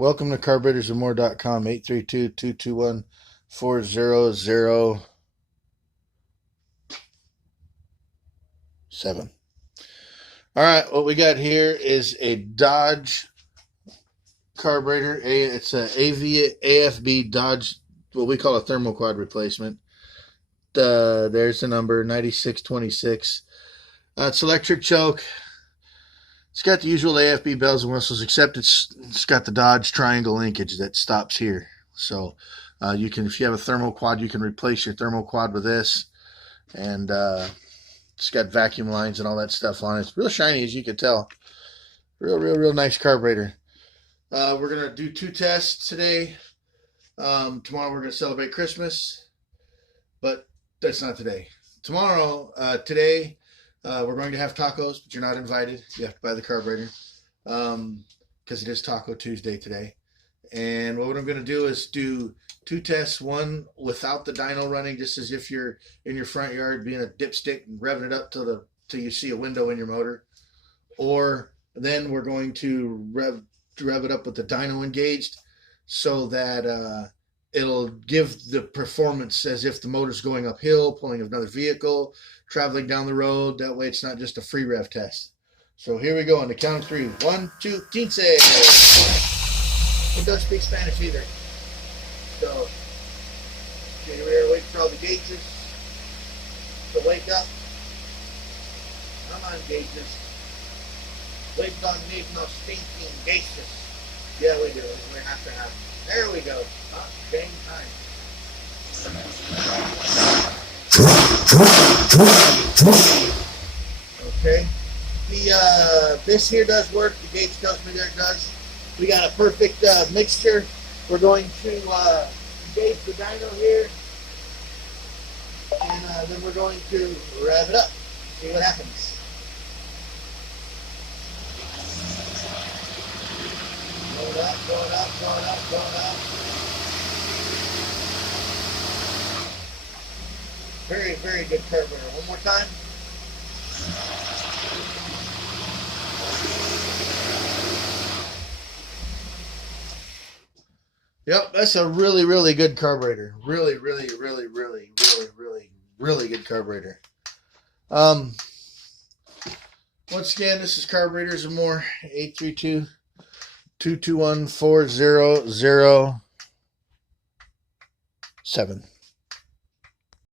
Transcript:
Welcome to carburetorsamore.com, 832-221-4007. All right, what we got here is a Dodge carburetor. It's a AFB Dodge, what we call a thermoquad replacement. There's the number, 9626. It's electric choke. It's got the usual AFB bells and whistles, except it's got the Dodge triangle linkage that stops here. So you can, if you have a thermoquad, you can replace your thermoquad with this. And it's got vacuum lines and all that stuff on it. It's real shiny, as you can tell. Real nice carburetor. We're going to do 2 tests today. Tomorrow we're going to celebrate Christmas, but that's not today. Today, we're going to have tacos, but you're not invited. You have to buy the carburetor because it is Taco Tuesday today. And what I'm going to do is do 2 tests, one without the dyno running, just as if you're in your front yard being a dipstick and revving it up till you see a window in your motor. Or then we're going to rev it up with the dyno engaged so that it'll give the performance as if the motor's going uphill, pulling another vehicle, traveling down the road. That way it's not just a free rev test. So here we go on the count of 3. 1, 2, 15. It doesn't speak Spanish either. So, okay, we're gonna wait for all the gauges to wake up. Come on, gauges. We don't need no stinking gauges. Yeah, we do. We have to have them. There we go. Game time. Okay. This here does work. The gauge tells me there it does. We got a perfect mixture. We're going to engage the dyno here, and then we're going to rev it up. See what happens. Going up, going up, going up, going up. Very good carburetor. One more time. Yep, that's a really good carburetor. Really good carburetor. Once again, this is Carburetors and More, 832-221-4007.